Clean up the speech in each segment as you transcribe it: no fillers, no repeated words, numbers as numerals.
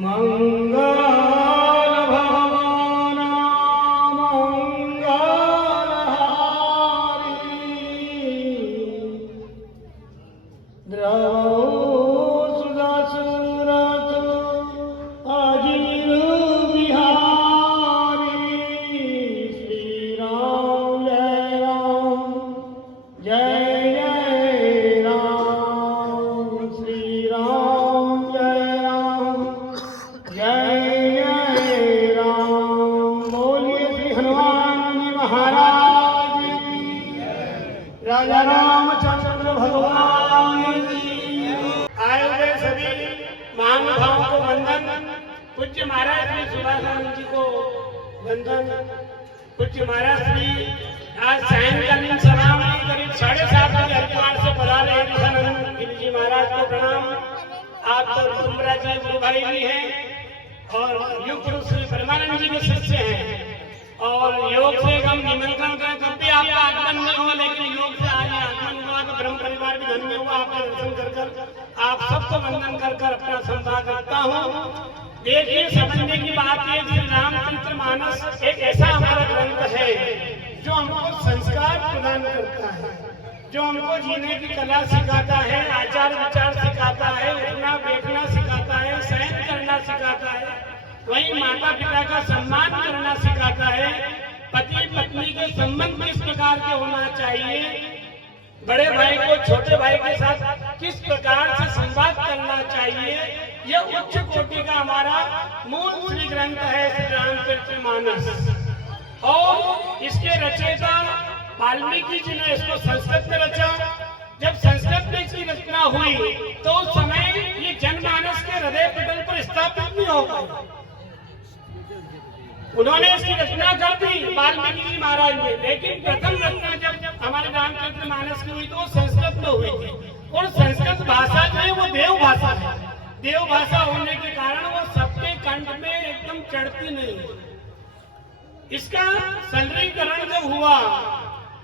मंगल भवन मंगलहारी द्रव सुदशरथ अजीर बिहारी श्री राम जय राम श्री राम जय राम बोलिए श्री हनुमान जी महाराज की राजा रामचंद्र भगवान की। आए हुए सभी महानुभावों को वंदन। पूज्य महाराज श्री सुभाषानंद जी को वंदन। पूज्य महाराज श्री आज सायंकालीन सभा में करीब 7:30 बजे हरिद्वार से पधारे नित्यानंद गिरि जी महाराज को प्रणाम। आप तो तुमरा जी गुरु भाई भी हैं और युग पुरुष श्री परमानंद जी के शिष्य हैं और योग से हम निमंत्रण करें तब भी आपका आगमन नहीं हुआ, लेकिन योग से आज आगमन हुआ तो ब्रह्म परिवार भी धन्य हुआ। आपका दर्शन कर आप सबको वंदन कर अपना संवाद रखता हूँ। देखिए, समझने की बात है, श्री रामचरितमानस एक ऐसा हमारा ग्रंथ है जो हमको संस्कार प्रदान करता है, जो हमको जीने की कला सिखाता है, आचार विचार सिखाता है, उठना बैठना सिखाता है, सहन करना सिखाता है, वहीं माता पिता का सम्मान करना सिखाता है, पति पत्नी के संबंध किस प्रकार के होना चाहिए, बड़े भाई को छोटे भाई के साथ किस प्रकार से संवाद करना चाहिए। यह उच्च कोटि का हमारा मूल श्री ग्रंथ है श्री रामचरितमानस। और इसके रचयिता वाल्मीकि जी ने इसको संस्कृत में रचा। जब संस्कृत में इसकी रचना हुई तो उस समय ये जनमानस के हृदय पटल पर स्थापित नहीं हो पाई। उन्होंने इसकी रचना कर दी वाल्मीकि जी महाराज ने, लेकिन प्रथम रचना जब हमारे रामचरितमानस की हुई तो वो संस्कृत में हुई थी। और संस्कृत भाषा जो है वो देव भाषा है। देव भाषा होने के कारण वो सबके कंठ में एकदम चढ़ती नहीं है। इसका सरलीकरण जब हुआ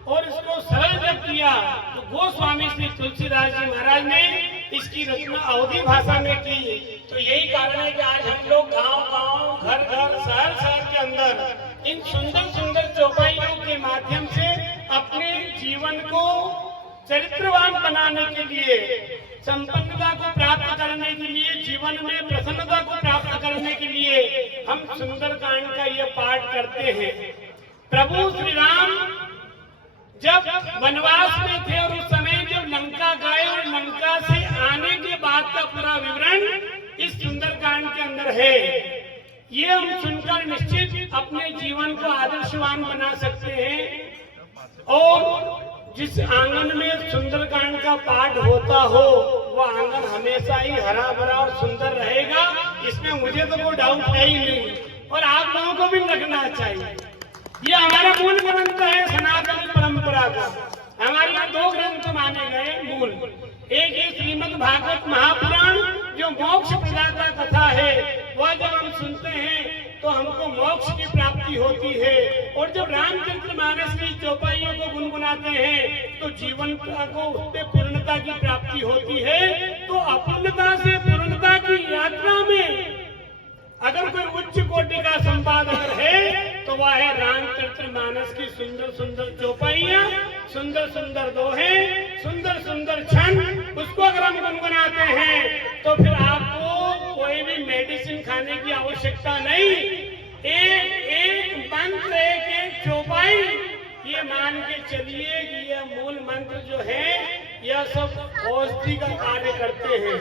और इसको सरल जब किया तो गोस्वामी श्री तुलसीदास जी महाराज ने इसकी रचना अवधी भाषा में की। तो यही कारण है कि आज हम लोग गांव-गांव, घर-घर, शहर-शहर के अंदर इन सुंदर-सुंदर चौपाइयों के माध्यम से अपने जीवन को चरित्रवान बनाने के लिए, संपन्नता को प्राप्त करने के लिए, जीवन में प्रसन्नता को प्राप्त करने के लिए हम सुंदरकांड का ये पाठ करते हैं। प्रभु श्री राम जब वनवास में थे और उस समय जब लंका गए और लंका से आने के बाद का पूरा विवरण इस सुंदरकांड के अंदर है। ये हम सुनकर निश्चित अपने जीवन को आदर्शवान बना सकते हैं। और जिस आंगन में सुंदरकांड का पाठ होता हो वो आंगन हमेशा ही हरा भरा और सुंदर रहेगा, इसमें मुझे तो कोई डाउट है ही नहीं। और आप लोगों को भी रखना चाहिए। ये हमारा मूल ग्रंथ है सनातन परंपरा का। हमारे यहाँ 2 ग्रंथ माने गए मूल। एक है श्रीमद् भागवत महापुराण जो मोक्ष प्रदाता कथा है, वह जब हम सुनते हैं तो हमको मोक्ष की प्राप्ति होती है। और जब रामचरितमानस की चौपाइयों को गुनगुनाते हैं तो जीवन को उससे पूर्णता की प्राप्ति होती है। तो अपूर्णता से पूर्णता की यात्रा में अगर कोई उच्च कोटि का संवाद अगर है तो वह है रामचरितमानस की सुंदर सुंदर चौपाइयां, सुंदर सुंदर दोहे, सुंदर सुंदर क्षण। उसको अगर हम गुनगुनाते हैं तो फिर आपको कोई भी मेडिसिन खाने की आवश्यकता नहीं। एक मंत्र, एक चौपाई, ये मान के चलिए कि यह मूल मंत्र जो है यह सब औषधि का कार्य करते हैं।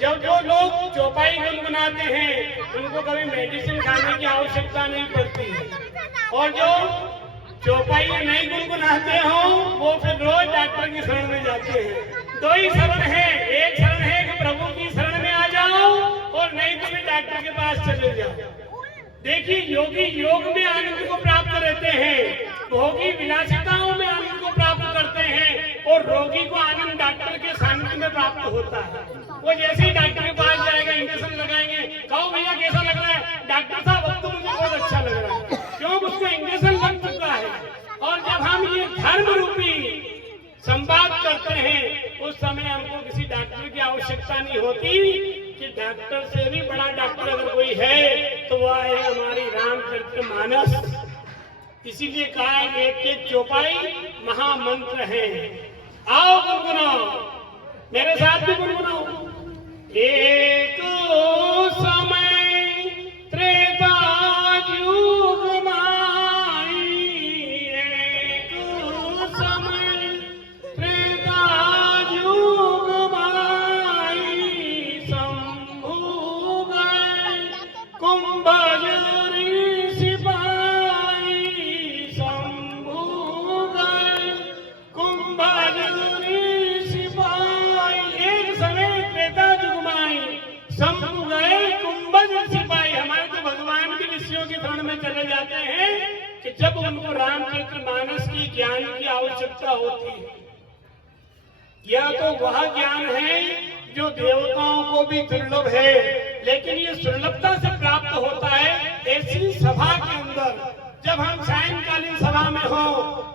जब जो लोग चौपाई गुनगुनाते हैं उनको कभी मेडिसिन खाने की आवश्यकता नहीं पड़ती है। और जो चौपाई नहीं गुनगुनाते हो वो फिर रोज डॉक्टर की शरण में जाते हैं। 2 ही शरण है। एक शरण है कि प्रभु की शरण में आ जाओ और नहीं तो भी डॉक्टर के पास चले जाओ। देखिए, योगी योग में आनंद को प्राप्त रहते हैं, भोगी विलासिताओं में आनंद को प्राप्त करते हैं और रोगी को आनंद डॉक्टर के सानिध्य में प्राप्त होता है। वो जैसे ही डॉक्टर के पास जाएगा, इंजेक्शन लगाएंगे, कहो भैया कैसा लग रहा है? डॉक्टर साहब अब तो मुझे बहुत अच्छा लग रहा है। क्यों? उसको इंजेक्शन लग चुका है। और जब हम ये धर्म रूपी संवाद करते हैं उस समय हमको किसी डॉक्टर की आवश्यकता नहीं होती कि डॉक्टर से भी बड़ा डॉक्टर अगर मानस, इसीलिए कहा है एक एक चौपाई महामंत्र है। आओ गुनगुनाओ, मेरे साथ भी गुनगुनाओ। एक समय त्रेता युग माई, एक समय त्रेता युग माई, शंभु गए कुंभज ऋषि पाई, शंभु गए कुंभज ऋषि पाई। एक समय त्रेता युग माई, शंभु गए कुंभज ऋषि पाई। हमारे तो भगवान भी ऋषियों की शरण में चले जाते हैं कि जब उनको रामचरितमानस की ज्ञान की आवश्यकता होती है। यह तो वह ज्ञान है जो देवताओं को भी दुर्लभ है, लेकिन ये सुलभता से प्राप्त होता है ऐसी सभा के अंदर। जब हम सायंकालीन सभा में हो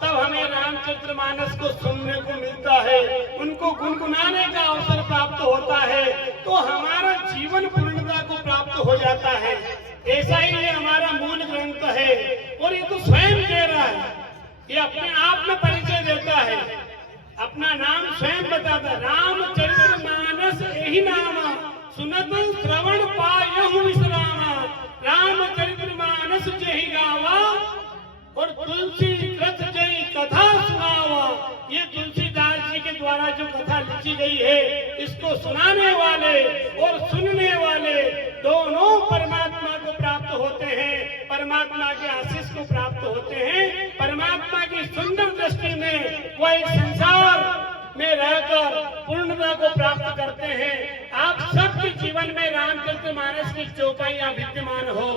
तब हमें रामचरितमानस को सुनने को मिलता है, उनको गुनगुनाने का अवसर प्राप्त होता है, तो हमारा जीवन पूर्णता को प्राप्त हो जाता है। ऐसा ही ये हमारा मूल ग्रंथ है, और ये तो स्वयं कह रहा है, ये अपने आप में परिचय देता है, अपना नाम स्वयं बताता है। रामचरितमानस यही नाम सुनत श्रवण पायहु विश्रामा, रामचरितमानस जहि गावा और तुलसी कृत जय कथा सुनावा। ये तुलसीदास जी के द्वारा जो कथा लिखी गई है, इसको सुनाने वाले और सुनने वाले दोनों परमात्मा को प्राप्त होते हैं, परमात्मा के आशीष को प्राप्त होते हैं। परमात्मा की सुंदर दृष्टि में वह एक संसार में रहकर पूर्णता को प्राप्त करते हैं। आप सबके जीवन में रामचरितमानस की चौपाइयां विद्यमान हो।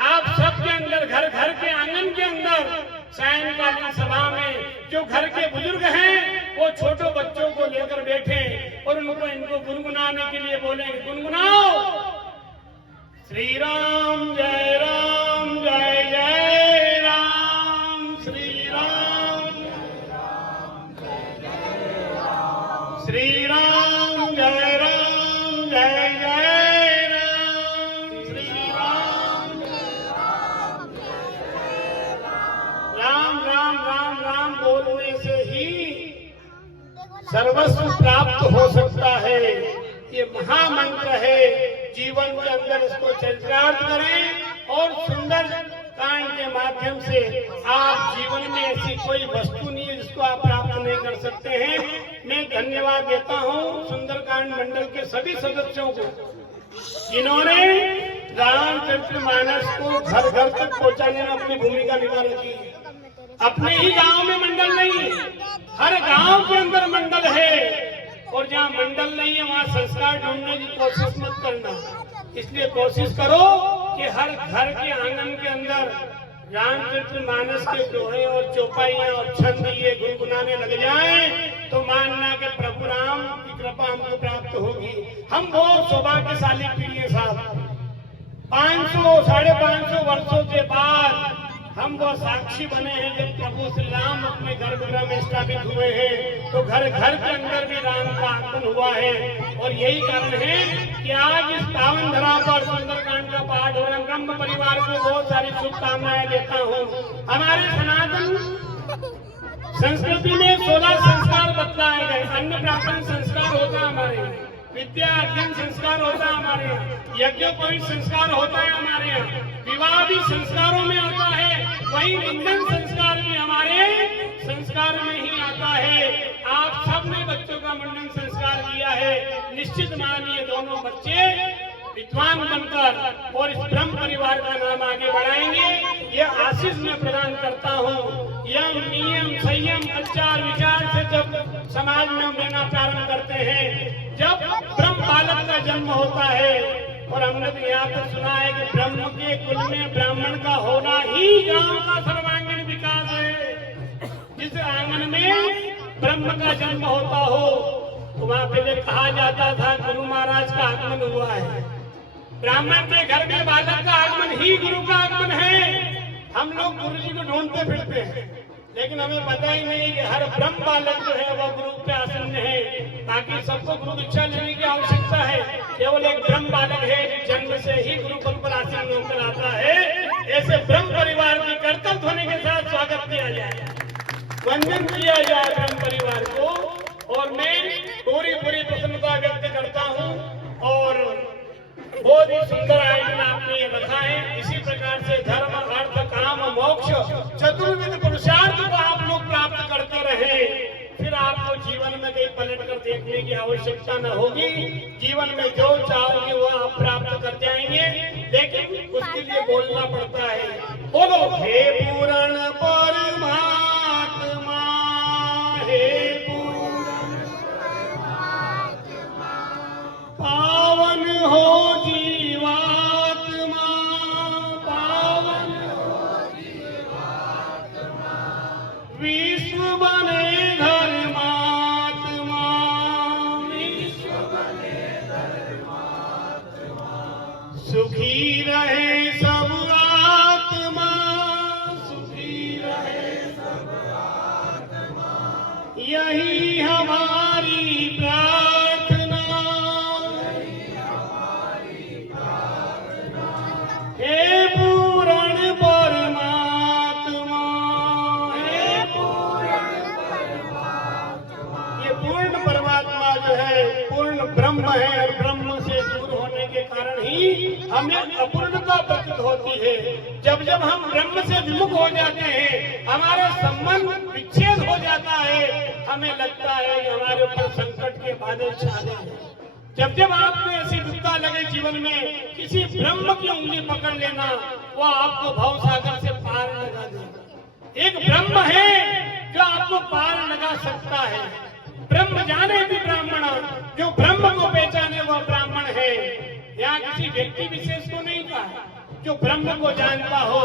आप सबके अंदर, घर घर के आंगन के अंदर, सायंकालीन सभा में जो घर के बुजुर्ग हैं वो छोटे बच्चों को लेकर बैठे और इनको गुनगुनाने के लिए बोले, गुनगुनाओ श्री राम जय राम जय जय राम, श्री राम श्री राम जय राम जय जय राम, श्री राम राम राम राम राम बोलने से ही सर्वस्व प्राप्त हो सकता है। ये महामंत्र है। जीवन के अंदर इसको चरितार्थ करें और सुंदर कांड के माध्यम से आप जीवन में ऐसी कोई वस्तु नहीं है जिसको आप प्राप्त नहीं कर सकते हैं। मैं धन्यवाद देता हूँ सुंदरकांड मंडल के सभी सदस्यों को, जिन्होंने रामचरितमानस को घर घर तक पहुँचाने में अपनी भूमिका निभा रखी है। अपने ही गांव में मंडल नहीं है, हर गांव के अंदर मंडल है, और जहाँ मंडल नहीं है वहाँ संस्कार ढूंढने की कोशिश मत करना। इसलिए कोशिश करो कि हर घर के आंगन के अंदर रामचरितमानस के दोहे और चौपाइयां और छंद ये गुनगुनाने लग जाएं, तो मानना कि प्रभु राम की कृपा हमको प्राप्त होगी। हम बहुत सौभाग्यशाली पीढ़ी है साहब। 500 550 वर्षों के बाद हम वो साक्षी बने हैं जब प्रभु श्री राम अपने गर्भगृह में स्थापित हुए हैं, तो घर घर के अंदर भी राम का आगमन हुआ है। और यही कारण है कि आज इस पावन धरा पर सुंदरकांड का पाठ हो रहा है। ब्रह्म परिवार को बहुत सारी शुभकामनाएं देता हूँ। हमारे सनातन संस्कृति में 16 संस्कार बतलाए गए। अन्न प्राशन संस्कार होता है हमारे यहाँ, विद्या अध्ययन संस्कार होता है हमारे यहाँ, यज्ञोपवीत संस्कार होता है हमारे यहाँ, विवाह भी संस्कारों में आता है, वही मुंडन संस्कार भी हमारे संस्कार में ही आता है। आप सब ने बच्चों का मुंडन संस्कार किया है। निश्चित मानिए दोनों बच्चे विद्वान बनकर और इस ब्रह्म परिवार का नाम आगे बढ़ाएंगे। यह आशीष मैं प्रदान करता हूँ। यम नियम संयम आचार विचार से जब समाज में हम रहना प्रारंभ करते हैं, जब ब्रह्म बालक का जन्म होता है, और हमने तो यहाँ तक सुना है कि ब्रह्म के कुल में ब्राह्मण का होना ही गांव का सर्वांगीण विकास है। जिस आंगन में ब्रह्म का जन्म होता हो, तो वहाँ पहले कहा जाता था गुरु महाराज का आगमन हुआ है। ब्राह्मण के घर में बालक का आगमन ही गुरु का आगमन है। हम लोग गुरु जी को ढूंढते फिरते हैं, लेकिन हमें पता ही नहीं कि हर ब्रह्म बालक जो है वह गुरु के आसन में है। बाकी सबको गुरु दीक्षा लेने की आवश्यकता है। केवल एक ब्रह्म बालक है जन्म से ही गुरु पद पर आसीन होकर आता है। ऐसे ब्रह्म परिवार की करतल ध्वनि के साथ स्वागत किया जाए, वंदन किया जाए ब्रह्म परिवार को। और मैं पूरी प्रसन्नता व्यक्त करता हूँ और बहुत ही सुंदर आयोजन आपने ये रखा है। इसी प्रकार से धर्म अर्थ काम मोक्ष चतुर्विध पुरुषार्थ को आप लोग प्राप्त करते रहे, फिर आपको जीवन में कहीं पलट कर देखने की आवश्यकता न होगी। जीवन में जो चाहोगे वो आप प्राप्त कर जाएंगे, लेकिन उसके लिए बोलना पड़ता है। बोलो हे पूर्ण परमात्मा, हे पावन हो जीवात्मा, पावन हो जीवात्मा, विश्व बने धर्मात्मा, विश्व बने धर्मात्मा, सुखी रहे सब आत्मा, सुखी रहे सब आत्मा, यही हमारी प्रार्थना, हे पूर्ण परमात्मा, हे पूर्ण परमात्मा। ये पूर्ण परमात्मा जो है पूर्ण ब्रह्म है, और ब्रह्म से दूर होने के कारण ही हमें अपूर्णता प्रतीत होती है। जब जब हम ब्रह्म से विमुख हो जाते हैं, हमारा संबंध विच्छेद हो जाता है, हमें लगता है कि हमारे ऊपर संकट के बादल छा गए हैं। जब जब आपको ऐसी दुविधा लगे जीवन में, किसी ब्रह्म की उंगली पकड़ लेना, वो आपको भव सागर से पार लगा देगा। एक ब्रह्म है जो आपको पार लगा सकता है। ब्रह्म जाने भी ब्राह्मण, जो ब्रह्म को पहचाने वह ब्राह्मण है। यहाँ किसी व्यक्ति विशेष को नहीं कहा, जो ब्रह्म को जानता हो,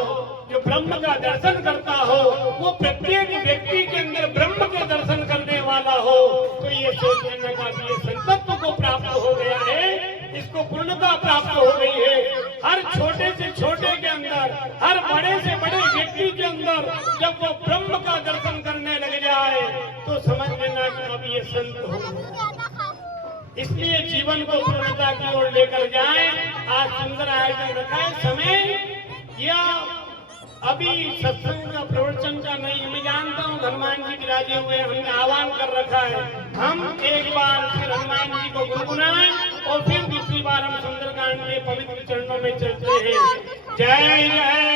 जो ब्रह्म का दर्शन करता हो, वो प्रत्येक व्यक्ति के अंदर ब्रह्म के दर्शन करने वाला हो, तो ये सोच लेने का कि ये संतत्व को प्राप्त हो गया है, इसको पूर्णता प्राप्त हो गई है। हर छोटे से छोटे के अंदर, हर बड़े से बड़े व्यक्ति के अंदर जब वो ब्रह्म का दर्शन करने लग जाए, तो समझ लेना कि अब ये संत हो गया। इसलिए जीवन को पूर्णता की ओर लेकर जाएं। आज सुंदर आयोजन रखा है। समय या अभी सत्संग का प्रवचन का नहीं, मैं जानता हूँ हनुमान जी विराजे हुए, हमने आह्वान कर रखा है। हम एक बार फिर हनुमान जी को गुनगुनाएं और फिर दूसरी बार हम सुंदरकांड के पवित्र चरणों में चलते हैं। जय जय